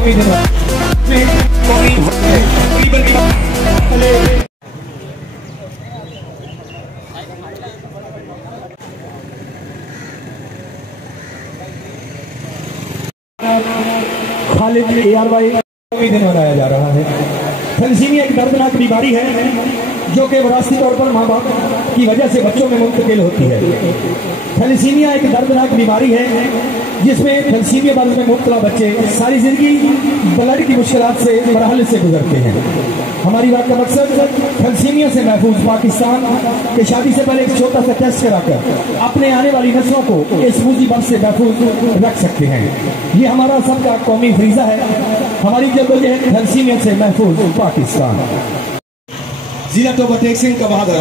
Khalid ARY दिन मनाया जा रहा है। थैलेसीमिया एक दर्दनाक बीमारी है जो कि विरासती तौर पर माँ बाप की वजह से बच्चों में मुंतकिल होती है। थैलेसीमिया एक दर्दनाक बीमारी है जिसमें थैलेसीमिया मर्ज में मुब्तला बच्चे सारी जिंदगी ब्लड की मुश्किलात से मरहले से गुजरते हैं। हमारी बात का मकसद थैलेसीमिया से महफूज पाकिस्तान के शादी से पहले एक छोटा सा टेस्ट कराकर अपने आने वाली नस्लों को इस मुसीबत से महफूज रख सकते हैं। ये हमारा सबका कौमी फरीजा है। हमारी जद्दोजहद थैलेसीमिया से महफूज पाकिस्तान। जिला तो टेक्सिंग का बहादुर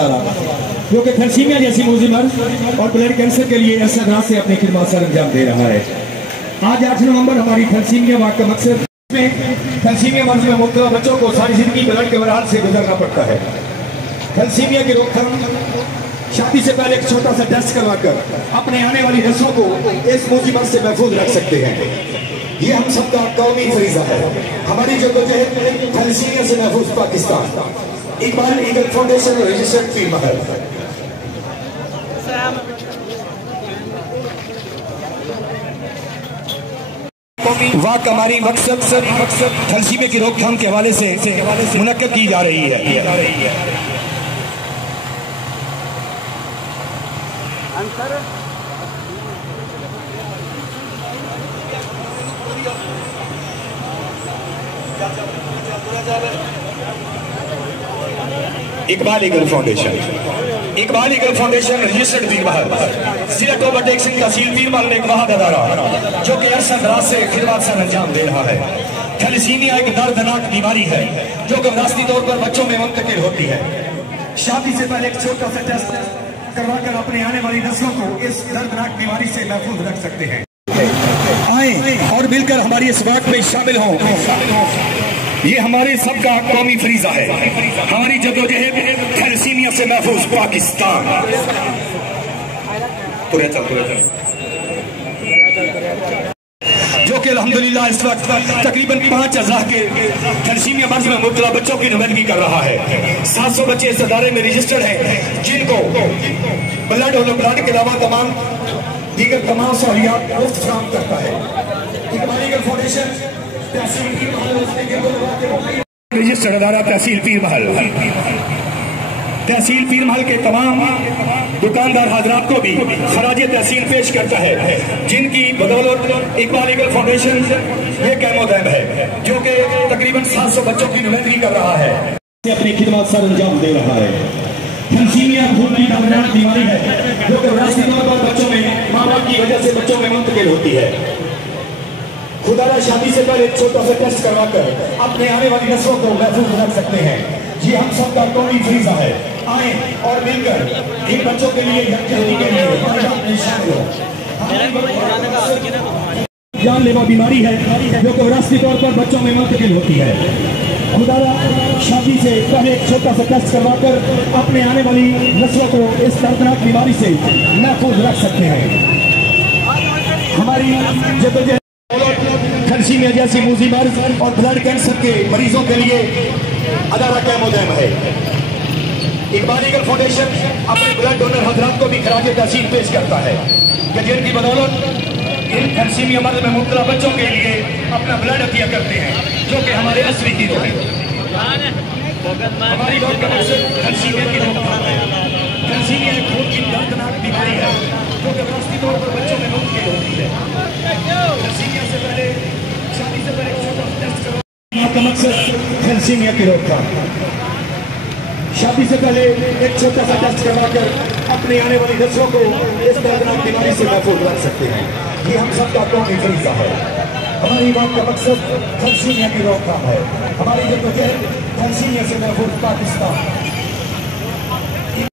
जो कि थैलेसीमिया जैसी मुसीबत और ब्लड कैंसर के लिए अरसा से अपनी खिदमत सर अंजाम दे रहा है। आज 8 नवंबर हमारी थैलेसीमिया वाक का मकसद थैलेसीमिया मर्ज में मुब्तला बच्चों को सारी जिंदगी ब्लड के मराहल से गुजरना पड़ता है। थैलेसीमिया की रोकथाम शादी से पहले एक छोटा सा टेस्ट करवाकर अपने आने वाली नस्लों को इस मुसीबत से महफूज रख सकते हैं। ये हम सबका कौमी फरीजा है। हमारी जद्दोजहद थैलेसीमिया से महफूज Pakistan. Iqbal eagle foundation registered पीर महल। वाक हमारी मकसद थैलेसीमिया की रोकथाम के हवाले से मुनक्कद की जा रही है। इकबाल ईगल फाउंडेशन रजिस्टर्ड पीर महल जिला टोबा टेक्सिंग तहसील पीर महल एक वहाद अदारा जो कि अरसा दराज से खिदमत सर अंजाम दे रहा है। थैलेसीमिया एक दर्दनाक बीमारी है जो कि विरासती तौर पर बच्चों में मुंतकिल होती है। शादी से पहले एक छोटा सा टेस्ट करवाकर अपने आने वाली नस्लों को इस दर्दनाक बीमारी से महफूज रख सकते हैं। आए और मिलकर हमारी इस वाक में शामिल हों। ये हमारे सबका कौमी फरीजा है। हमारी जद्दोजहद थैलेसीमिया से महफूज पाकिस्तान। जो कि अल्हम्दुलिल्लाह इस वक्त तकरीबन 5,000 के थैलेसीमिया मर्ज में मुब्तला बच्चों की नुमाइंदगी कर रहा है। 700 बच्चे इस अदारे में रजिस्टर्ड हैं जिनको ब्लड और ब्लड के अलावा दीगर तमाम सहूलियात मुफ्त फराहम करता है। इकबाल ईगल फाउंडेशन रजिस्टर्ड अदारा तहसील पीर महल के तमाम दुकानदार हजरात को भी खराज तहसील पेश करता है जिनकी बदौलत इकबाल ईगल फाउंडेशन ये कैमोदैम है जो कि तकरीबन 700 बच्चों की नुमाइंदगी कर रहा है, अपनी खिदमत सर अंजाम दे रहा है। थैलेसीमिया खून की दर्दनाक बीमारी है जो कि विरासती तौर पर बच्चों में माँ बाप की वजह से बच्चों में मुंतकिल होती है। खुदारा शादी से पहले छोटा सा टेस्ट करवाकर अपने आने वाली नस्लों को महफूज रख सकते हैं। ये हम सबका कौमी फरीजा है। आए और मिलकर इन बच्चों के लिए जानलेवा बीमारी है जो कि विरासती तौर पर बच्चों में मुंतकिल होती है। खुदारा शादी से पहले एक छोटा सा टेस्ट करवाकर अपने आने वाली नस्लों को इस दर्दनाक बीमारी से महफूज रख सकते हैं। हमारी जद्दोजहद थैलेसीमिया जैसी मुसीबत और ब्लड कैंसर के मरीजों के लिए अदारा कैमोदैम है। इकबाल ईगल फाउंडेशन अपने ब्लड डोनर हजरात को भी खराज तहसील पेश करता है कि जिनकी बदौलत इन थैलेसीमिया मर्ज में मुब्तला बच्चों के लिए अपना ब्लड अतिया करते हैं जो कि हमारे असली हीरो हैं। हमारी बात का मकसद थैलेसीमिया की रोकथाम है। थैलेसीमिया एक खून की दर्दनाक बीमारी है जो कि विरासती तौर पर बच्चों में मुंतकिल होती है। थैलेसीमिया से पहले शादी से पहले छोटा टेस्ट करवाने का मकसद थैलेसीमिया की रोकथाम। शादी से पहले एक छोटा सा टेस्ट करवाकर अपने आने वाली नस्लों को इस दर्दनाक बीमारी से महफूज रख सकते हैं। ये हम सबका कौमी फरीजा है। हमारी बात का मकसद थैलेसीमिया की रोकथाम है। हमारी जद्दोजहद थैलेसीमिया से महफूज पाकिस्तान।